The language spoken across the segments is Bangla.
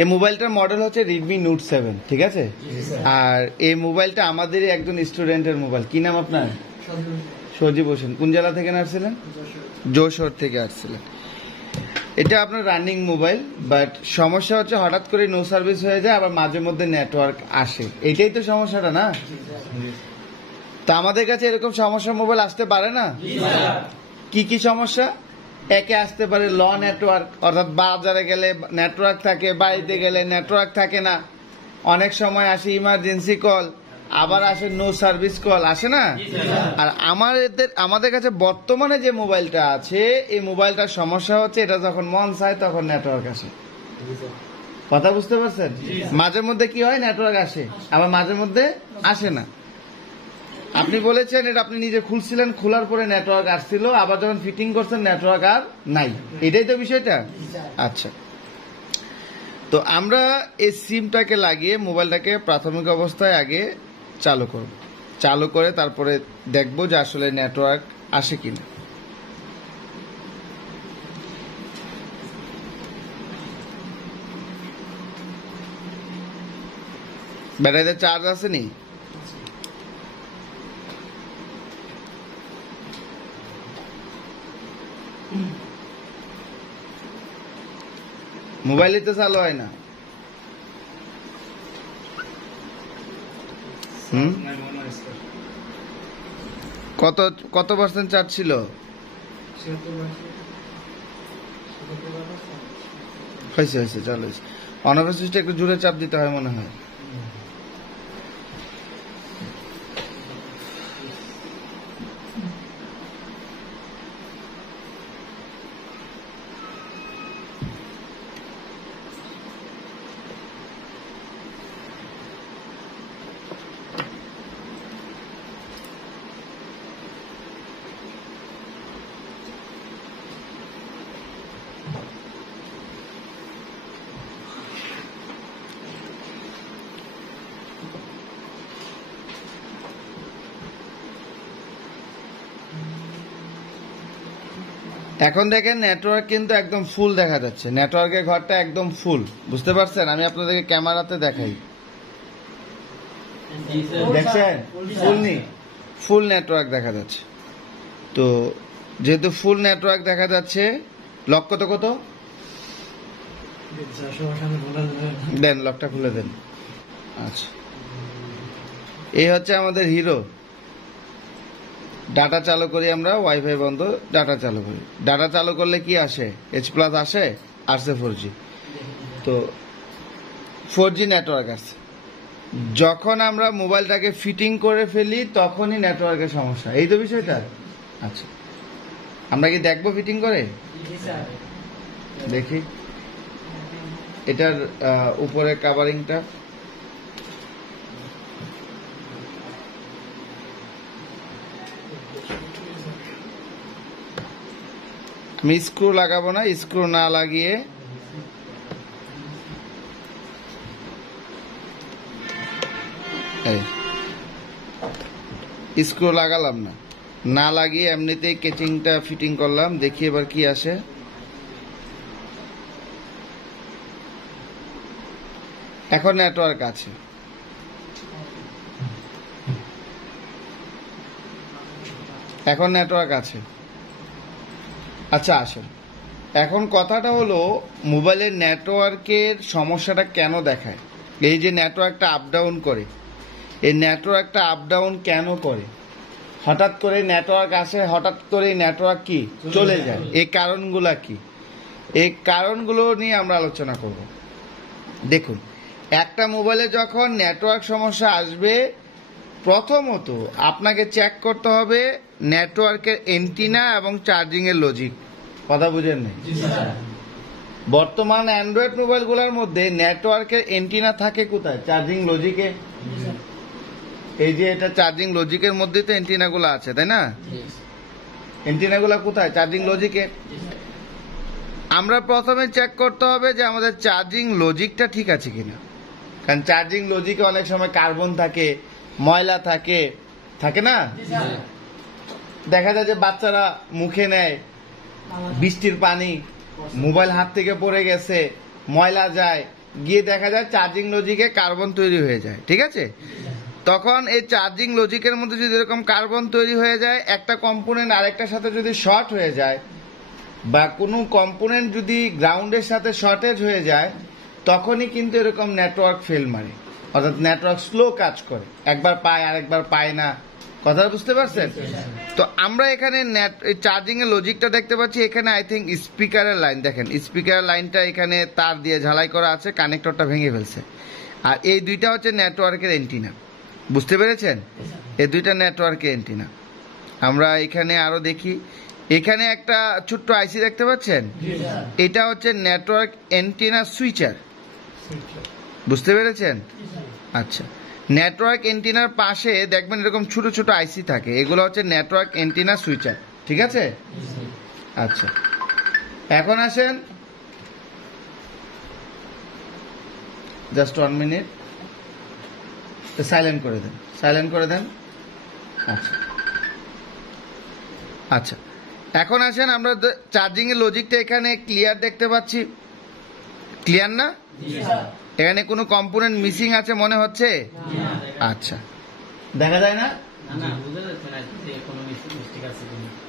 এই মোবাইলটার মডেল হচ্ছে রেডমি নোট 7, ঠিক আছে? আর এই মোবাইলটা আমাদেরই একজন স্টুডেন্টের মোবাইল। কি নাম আপনার? সজীব হোসেন। কোন জেলা থেকে আসছিলেন? যশোর থেকে আসছিলেন। এটা আপনার রানিং মোবাইল, বাট সমস্যা হচ্ছে হঠাৎ করে নো সার্ভিস হয়ে যায়, আবার মাঝে মধ্যে নেটওয়ার্ক আসে। এটাই তো সমস্যাটা না? তো আমাদের কাছে এরকম সমস্যা মোবাইল আসতে পারে না? কি কি সমস্যা? একে আসতে পারে ল নেটওয়ার্ক, অর্থাৎ বাজারে গেলে নেটওয়ার্ক থাকে, বাড়িতে গেলে নেটওয়ার্ক থাকে না। অনেক সময় আসে ইমার্জেন্সি কল, আবার আসে নো সার্ভিস কল, আসে না? আর আমাদের কাছে বর্তমানে যে মোবাইলটা আছে, এই মোবাইলটার সমস্যা হচ্ছে এটা যখন মন চায় তখন নেটওয়ার্ক আসে। কথা বুঝতে পারছেন? মাঝে মধ্যে কি হয়, নেটওয়ার্ক আসে, আবার মাঝে মধ্যে আসে না। আপনি বলেছেন এটা আপনি নিজে খুলছিলেন, খোলার পরে নেটওয়ার্ক আসছিল, আবার যখন ফিটিং করছেন নেটওয়ার্ক আর নাই। এটাই তো বিষয়টা। আচ্ছা, তো আমরা এই সিমটাকে লাগিয়ে মোবাইলটাকে প্রাথমিক অবস্থায় আগে চালু করব। চালু করে তারপরে দেখব যে আসলে নেটওয়ার্ক আসে কিনা। ব্যাটারিতে চার্জ আসেনি? মোবাইলে তো চালু হয় না। কত পার্সেন্ট চার্জ ছিল? হয়েছে চালু হয়েছে। অন অফ সুইচটা একটু জোরে চাপ দিতে হয় মনে হয়। এখন দেখেন নেটওয়ার্ক কিন্তু একদম ফুল দেখা যাচ্ছে। নেটওয়ার্কের ঘরটা একদম ফুল, বুঝতে পারছেন? আমি আপনাদেরকে ক্যামেরাতে দেখাই, দেখছেন? ফুল নেটওয়ার্ক দেখা যাচ্ছে। তো যেহেতু ফুল নেটওয়ার্ক দেখা যাচ্ছে, লক কত দেন, লকটা খুলে দেন। আচ্ছা, এই হচ্ছে আমাদের হিরো। ডাটা চালু করি আমরা, ওয়াইফাই বন্ধ, ডাটা চালু করি। ডাটা চালু করলে কি আসে? H+ আসে, আসছে 4G। তো 4G নেটওয়ার্ক আসছে। যখন আমরা মোবাইলটাকে ফিটিং করে ফেলি তখনই নেটওয়ার্কের সমস্যা। এই তো বিষয়টা। আচ্ছা, আমরা কি দেখবো ফিটিং করে? দেখি এটার উপরে কাভারিংটা। আমি স্ক্রু লাগাবো না, স্ক্রু না লাগিয়ে স্ক্রু লাগালাম না লাগিয়ে এমনিতেই কেচিংটা ফিটিং করলাম। দেখি এবার কি আসে। এখন নেটওয়ার্ক আছে। এখন নেটওয়ার্ক আছে। আচ্ছা, আসেন এখন কথাটা হলো মোবাইলের নেটওয়ার্কের সমস্যাটা কেন দেখায়। এই যে নেটওয়ার্কটা আপ ডাউন করে, এই নেটওয়ার্কটা আপ ডাউন কেন করে? হঠাৎ করে নেটওয়ার্ক আসে, হঠাৎ করে নেটওয়ার্ক কি চলে যায়, এই কারণগুলা কি? এই কারণগুলো নিয়ে আমরা আলোচনা করব। দেখুন, একটা মোবাইলে যখন নেটওয়ার্ক সমস্যা আসবে, প্রথমত আপনাকে চেক করতে হবে নেটওয়ার্কের এন্টিনা এবং চার্জিং এর লজিক। কথা বুঝেন না? বর্তমান অ্যান্ড্রয়েড মোবাইলগুলোর মধ্যে নেটওয়ার্কের এন্টিনা থাকে কোথায়? চার্জিং লজিকে। এই যে এটা চার্জিং লজিকের মধ্যে তো এন্টিনা গুলো আছে, তাই না? এন্টিনা গুলা কোথায়? চার্জিং লজিকে। আমরা প্রথমে চেক করতে হবে যে আমাদের চার্জিং লজিকটা ঠিক আছে কিনা। কারণ চার্জিং লজিকে অনেক সময় কার্বন থাকে, ময়লা থাকে, থাকে না? দেখা যায় যে বাচ্চারা মুখে নেয়, বৃষ্টির পানি, মোবাইল হাত থেকে পড়ে গেছে, ময়লা যায়, গিয়ে দেখা যায় চার্জিং লজিকে কার্বন তৈরি হয়ে যায়, ঠিক আছে? তখন এই চার্জিং লজিকের মধ্যে যদি এরকম কার্বন তৈরি হয়ে যায়, একটা কম্পোনেন্ট আরেকটার সাথে যদি শর্ট হয়ে যায় বা কোনো কম্পোনেন্ট যদি গ্রাউন্ডের সাথে শর্টেজ হয়ে যায়, তখনই কিন্তু এরকম নেটওয়ার্ক ফেল মারে, অর্থাৎ নেটওয়ার্ক স্লো কাজ করে, একবার পায় আরেকবার পায় না। কথা বুঝতে পারছেন? তো আমরা এখানে চার্জিং এর লজিকটা দেখতে পাচ্ছি। এখানে আই থিঙ্ক স্পিকারের লাইন, দেখেন স্পিকারের লাইনটা এখানে তার দিয়ে ঝালাই করা আছে, কানেক্টরটা ভেঙে ফেলছে। আর এই দুইটা হচ্ছে নেটওয়ার্কের এন্টিনা, বুঝতে পেরেছেন? এই দুইটা নেটওয়ার্কের এন্টিনা। আমরা এখানে আরো দেখি, এখানে একটা ছোট্ট আইসি দেখতে পাচ্ছেন, এটা হচ্ছে নেটওয়ার্ক এন্টিনা সুইচার, বুঝতে পেরেছেন? আচ্ছা, নেটওয়ার্ক এন্টিনার পাশে দেখবেন এরকম ছোট ছোট আইসি থাকে, এগুলো হচ্ছে নেটওয়ার্ক এন্টিনা সুইচার, ঠিক আছে? আচ্ছা, এখন আসেন, জাস্ট 1 মিনিট, সাইলেন্ট করে দেন, সাইলেন্ট করে দেন। আচ্ছা আচ্ছা, এখন আসেন, আমরা চার্জিং এর লজিকটা এখানে ক্লিয়ার দেখতে পাচ্ছি, ক্লিয়ার না? এখানে কোনো কম্পোনেন্ট মিসিং আছে মনে হচ্ছে? আচ্ছা, দেখা যায় না?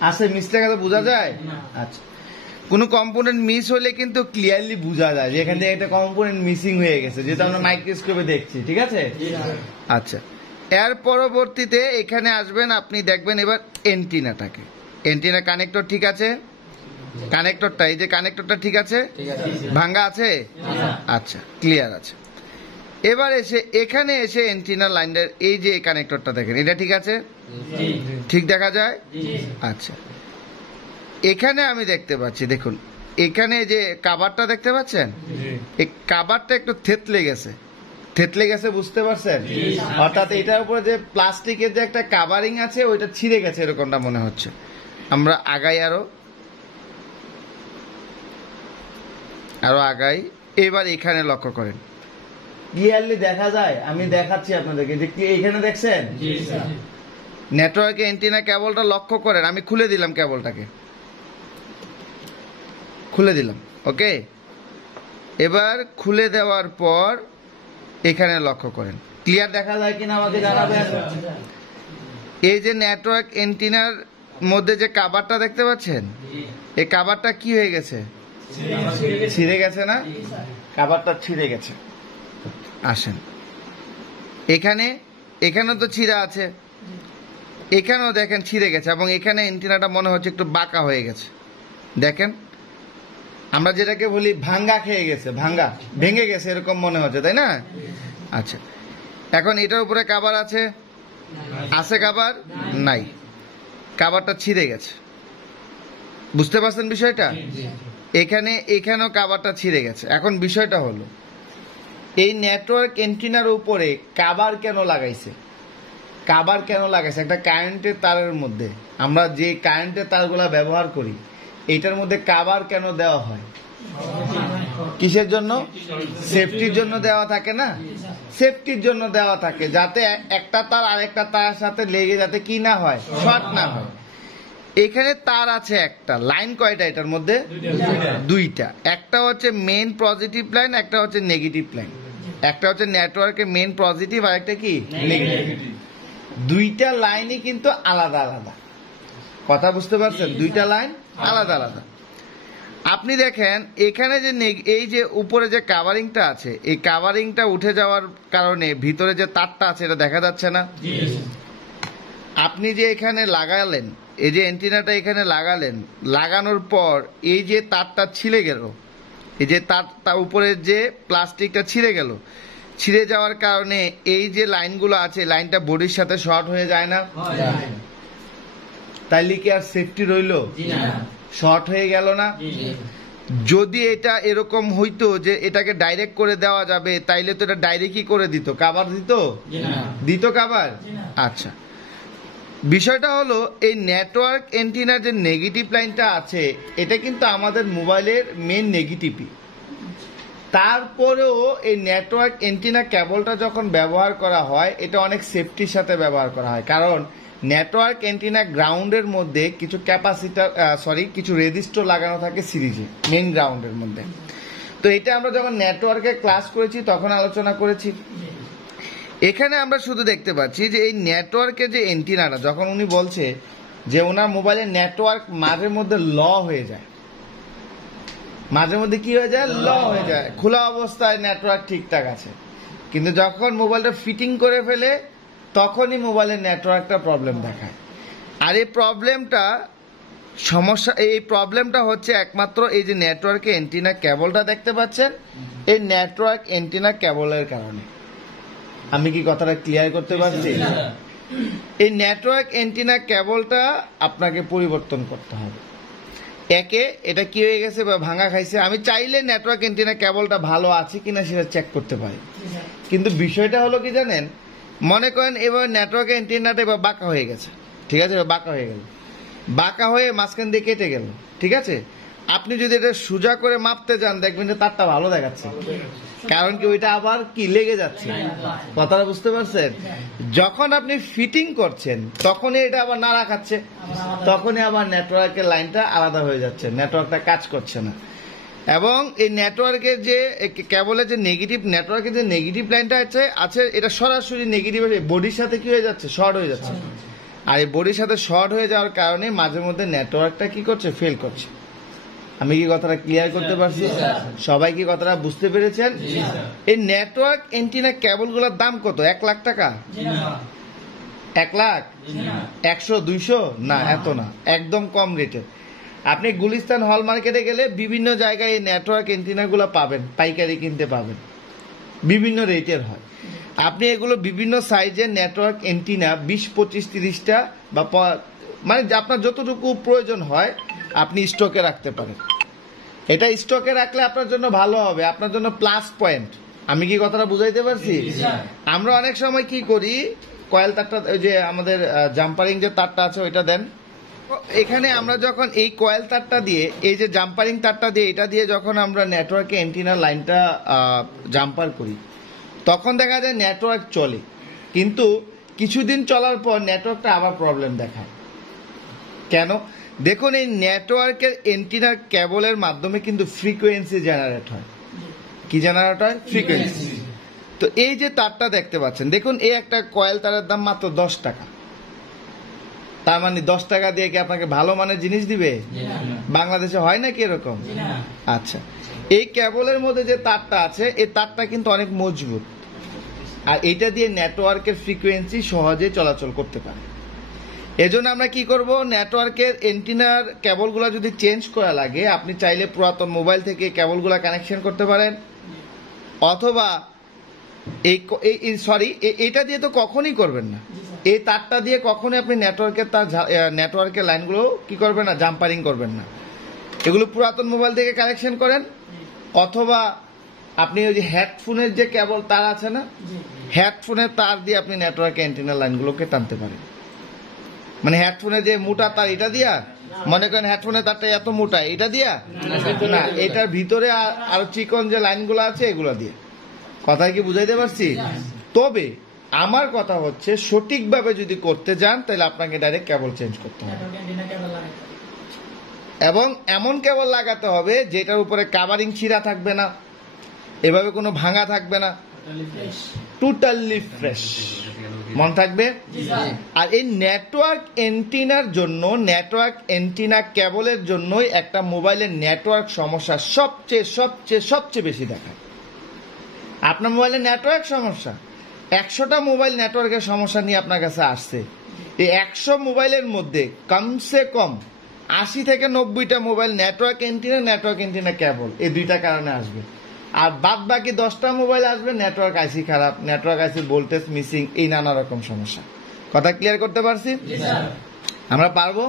আছে মিস্টেক আছে, বোঝা যায়? আচ্ছা, কোনো কম্পোনেন্ট মিস হলে কিন্তু ক্লিয়ারলি বোঝা যায় যে এখান থেকে একটা কম্পোনেন্ট মিসিং হয়ে গেছে, যেটা আমরা মাইক্রোস্কোপে দেখছি, ঠিক আছে? আচ্ছা, এর পরবর্তীতে এখানে আসবেন, আপনি দেখবেন এবার এন্টিনাটাকে, এন্টিনা কানেক্টর ঠিক আছে, কানেক্টরটা, এই যে কানেক্টরটা ঠিক আছে, ভাঙ্গা আছে? আচ্ছা, ক্লিয়ার আছে। এবার এসে এখানে এসে এন্টিনা লাইনের এই যে কানেক্টরটা দেখেন, এটা ঠিক আছে, ঠিক দেখা যায়? আচ্ছা, এখানে আমি দেখতে পাচ্ছি, দেখুন এখানে যে কাভারটা দেখতে পাচ্ছেন, এই কাভারটা একটু থেতলে গেছে, থেতলে গেছে, বুঝতে পারছেন? অর্থাৎ এটার উপরে যে প্লাস্টিকের যে একটা কাভারিং আছে, ওইটা ছিঁড়ে গেছে, এরকমটা মনে হচ্ছে। আমরা আগাই, আরো আগাই। এবার এখানে লক্ষ্য করেন, ক্লিয়ারলি দেখা যায়, আমি দেখাচ্ছি আপনাদেরকে, যে এখানে দেখছেন নেটওয়ার্কে এন্টিনা কেবলটা লক্ষ্য করেন, আমি খুলে দিলাম কেবলটাকে, খুলে দিলাম, ওকে? এবার খুলে দেওয়ার পর এখানে লক্ষ্য করেন, ক্লিয়ার দেখা যায় কিনা আমাকে জানাবেন। এই যে নেটওয়ার্ক এন্টিনার মধ্যে যে কাভারটা দেখতে পাচ্ছেন, এই কাভারটা কি হয়ে গেছে? ছিঁড়ে গেছে না? কাভারটা ছিঁড়ে গেছে। আসেন এখানে, এখানেও তো ছিঁড়া আছে, এখানেও দেখেন ছিঁড়ে গেছে, এবং এখানে এন্টিনাটা মনে হচ্ছে একটু বাঁকা হয়ে গেছে, দেখেন আমরা যেটাকে বলি ভাঙ্গা খেয়ে গেছে, ভাঙ্গা ভেঙে গেছে, এরকম মনে হচ্ছে, তাই না? আচ্ছা, এখন এটার উপরে কাভার আছে, আছে কাভার? নাই, কাভারটা ছিঁড়ে গেছে, বুঝতে পারছেন বিষয়টা? এখানে এখানেও কাভারটা ছিঁড়ে গেছে। এখন বিষয়টা হলো, এই নেটওয়ার্ক এন্টিনার উপরে কাভার কেন লাগাইছে? কাভার কেন লাগাইছে? একটা কারেন্টের তারের মধ্যে, আমরা যে কারেন্টের তারগুলা ব্যবহার করি, এটার মধ্যে কাভার কেন দেওয়া হয়? কিসের জন্য? সেফটির জন্য দেওয়া থাকে না? সেফটির জন্য দেওয়া থাকে, যাতে একটা তার আরেকটা তারের সাথে লেগে যাতে কি না হয়, শর্ট না হয়। এখানে তার আছে একটা, লাইন কয়টা এটার মধ্যে? দুইটা, একটা হচ্ছে মেইন পজিটিভ লাইন, একটা হচ্ছে নেগেটিভ লাইন। একটা হচ্ছে নেটওয়ার্কের মেইন পজিটিভ, আর একটা কি নেগেটিভ। দুইটা লাইনই কিন্তু আলাদা আলাদা, কথা বুঝতে পারছেন? দুইটা লাইন আলাদা আলাদা। আপনি দেখেন এখানে যে এই যে উপরে যে কাভারিংটা আছে, এই কাভারিংটা উঠে যাওয়ার কারণে ভিতরে যে তারটা আছে এটা দেখা যাচ্ছে না। আপনি যে এখানে লাগালেন, এই যে এন্টিনাটা এখানে লাগালেন, লাগানোর পর এই যে তারটা ছিঁড়ে গেল, এই যে তার উপরে যে প্লাস্টিকটা ছিঁড়ে গেল, ছিঁড়ে যাওয়ার কারণে এই যে লাইনগুলো আছে, লাইনটা বডির সাথে শর্ট হয়ে যায় না? তাইলে কি আর সেফটি রইল? শর্ট হয়ে গেল না? যদি এটা এরকম হইতো যে এটাকে ডাইরেক্ট করে দেওয়া যাবে, তাইলে তো এটা ডাইরেক্টই করে দিত, কাভার দিত? দিত কাভার? আচ্ছা, বিষয়টা হলো এই নেটওয়ার্ক এন্টিনার যে নেগেটিভ লাইনটা আছে, এটা কিন্তু আমাদের মোবাইলের মেন নেগেটিভই। তারপরেও এই নেটওয়ার্ক এন্টিনা কেবলটা যখন ব্যবহার করা হয়, এটা অনেক সেফটির সাথে ব্যবহার করা হয়, কারণ নেটওয়ার্ক এন্টিনা গ্রাউন্ডের মধ্যে কিছু ক্যাপাসিটার কিছু রেজিস্টর লাগানো থাকে সিরিজে, মেইন গ্রাউন্ডের মধ্যে। তো তো এটা আমরা যখন নেটওয়ার্কে ক্লাস করেছি তখন আলোচনা করেছি। এখানে আমরা শুধু দেখতে পাচ্ছি যে এই নেটওয়ার্কের যে এন্টিনাটা, যখন উনি বলছে যে ওনার মোবাইলের নেটওয়ার্ক মাঝে মধ্যে ল হয়ে যায়, মাঝে মধ্যে কি হয়ে যায়, ল হয়ে যায়। খোলা অবস্থায় নেটওয়ার্ক ঠিকঠাক আছে, কিন্তু যখন মোবাইলটা ফিটিং করে ফেলে তখনই মোবাইলের নেটওয়ার্কটা প্রবলেম দেখায়। আর এই প্রবলেমটা হচ্ছে একমাত্র এই যে নেটওয়ার্কে এন্টিনা কেবলটা দেখতে পাচ্ছেন, এই নেটওয়ার্ক এন্টিনা কেবলের কারণে। আমি কি কথাটা ক্লিয়ার করতে পারছি? এই নেটওয়ার্ক এন্টিনা কেবলটা আপনাকে পরিবর্তন করতে হবে। এটা কি হয়ে গেছে বা ভাঙা খাইছে, আমি চাইলে নেটওয়ার্ক এন্টিনা কেবলটা ভালো আছে কিনা সেটা চেক করতে পারি, কিন্তু বিষয়টা হলো কি জানেন, মনে করেন এবার নেটওয়ার্ক এন্টিনাটা এবার বাঁকা হয়ে গেছে, ঠিক আছে, বাঁকা হয়ে গেল, বাঁকা হয়ে মাঝখান দিয়ে কেটে গেল, ঠিক আছে। আপনি যদি এটা সোজা করে মাপতে যান দেখবেন যে তারটা ভালো দেখাচ্ছে, কারণ কি ওইটা আবার কি লেগে যাচ্ছে। কথাটা বুঝতে পারছেন? যখন আপনি ফিটিং করছেন তখনই এটা আবার নাড়া খাচ্ছে, তখনই আবার নেটওয়ার্কের লাইনটা আলাদা হয়ে যাচ্ছে, নেটওয়ার্কটা কাজ করছে না। এবং এই নেটওয়ার্কের যে কেবলের যে নেগেটিভ, নেটওয়ার্কের যে নেগেটিভ লাইনটা আছে এটা সরাসরি নেগেটিভ বডির সাথে কি হয়ে যাচ্ছে, শর্ট হয়ে যাচ্ছে। আর এই বডির সাথে শর্ট হয়ে যাওয়ার কারণে মাঝে মধ্যে নেটওয়ার্কটা কি করছে, ফেল করছে। আমি কি কথাটা ক্লিয়ার করতে পারছি? সবাই কি কথাটা বুঝতে পেরেছেন? এই নেটওয়ার্ক এন্টিনা কেবলগুলোর দাম কত? 1 লাখ টাকা? 1 লাখ? 100, 200? না, এত না, একদম কম রেটে। আপনি গুলিস্তান হল মার্কেটে গেলে বিভিন্ন জায়গায় এই নেটওয়ার্ক এন্টিনাগুলো পাবেন, পাইকারি কিনতে পাবেন, বিভিন্ন রেটের হয়। আপনি এগুলো বিভিন্ন সাইজের নেটওয়ার্ক এন্টিনা 20, 25, 30টা বা মানে আপনার যতটুকু প্রয়োজন হয় আপনি স্টকে রাখতে পারেন। এটা স্টকে রাখলে আপনার জন্য ভালো হবে, আপনার জন্য প্লাস পয়েন্ট। আমি কি কথাটা বুঝাইতে পারছি? আমরা অনেক সময় কি করি, কয়েল তারটা, ওই যে আমাদের জাম্পারিং যে তারটা আছে ওইটা দেন, এখানে আমরা যখন এই কয়েল তারটা দিয়ে, এই যে জাম্পারিং তারটা দিয়ে, এটা দিয়ে যখন আমরা নেটওয়ার্কে এন্টিনার লাইনটা জাম্পার করি তখন দেখা যায় নেটওয়ার্ক চলে, কিন্তু কিছুদিন চলার পর নেটওয়ার্কটা আবার প্রবলেম দেখায়। কেন? দেখুন, এই নেটওয়ার্কের এন্টিনার কেবলের মাধ্যমে কিন্তু ফ্রিকোয়েন্সি জেনারেট হয়। কি জেনারেট হয়? ফ্রিকোয়েন্সি। তো এই যে তারটা দেখতে পাচ্ছেন, দেখুন এই একটা কয়েল তারের দাম মাত্র 10 টাকা। তার মানে 10 টাকা দিয়ে কি আপনাকে ভালো মানের জিনিস দিবে? বাংলাদেশে হয় নাকি এরকম? আচ্ছা, এই কেবলের মধ্যে যে তারটা আছে, এই তারটা কিন্তু অনেক মজবুত, আর এটা দিয়ে নেটওয়ার্কের ফ্রিকোয়েন্সি সহজে চলাচল করতে পারে। এজন্য আমরা কি করব, নেটওয়ার্কের এন্টিনার কেবলগুলো যদি চেঞ্জ করা লাগে, আপনি চাইলে পুরাতন মোবাইল থেকে কেবলগুলো কানেকশন করতে পারেন, অথবা এটা দিয়ে তো কখনই করবেন না, এই তারটা দিয়ে কখনোই আপনি নেটওয়ার্কের লাইনগুলো কি করবেন না, জাম্পারিং করবেন না। এগুলো পুরাতন মোবাইল থেকে কানেকশন করেন, অথবা আপনি ওই যে হেডফোনের যে কেবল তার আছে না, হেডফোনের তার দিয়ে আপনি নেটওয়ার্ক এন্টিনার লাইনগুলোকে টানতে পারেন। মানে হেডফোনের যে মোটা তার, এটা দিয়া, মনে করেন হেডফোনের তারটা এত মোটা, এটা দিয়া না, এটার ভিতরে আরো চিকন যে লাইনগুলো আছে এগুলো দিয়ে। কথা কি বুঝাইতে পারছি? তবে আমার কথা হচ্ছে, সঠিকভাবে যদি করতে যান তাহলে আপনাকে ডাইরেক্ট কেবল চেঞ্জ করতে হবে, এবং এমন কেবল লাগাতে হবে যেটার উপরে কাভারিং ছিঁড়া থাকবে না, এভাবে কোনো ভাঙা থাকবে না, টোটালি ফ্রেশ মন থাকবে। আর এই নেটওয়ার্ক এন্টিনার জন্য, নেটওয়ার্ক এন্টিনা কেবলের জন্যই একটা মোবাইলের নেটওয়ার্ক সমস্যা সবচেয়ে সবচেয়ে সবচেয়ে বেশি দেখায়। আপনার মোবাইলের নেটওয়ার্ক সমস্যা, 100টা মোবাইল নেটওয়ার্কের সমস্যা নিয়ে আপনার কাছে আসছে, এই 100 মোবাইলের মধ্যে কমসে কম 80 থেকে 90টা মোবাইল নেটওয়ার্ক এন্টিনা কেবল, এই দুইটা কারণে আসবে। আর বাদ বাকি 10টা মোবাইল আসবে নেটওয়ার্ক আইসি খারাপ, নেটওয়ার্ক আইসি ভোল্টেজ মিসিং, এই নানা রকম সমস্যা। কথা ক্লিয়ার করতে পারছি? আমরা পারবো?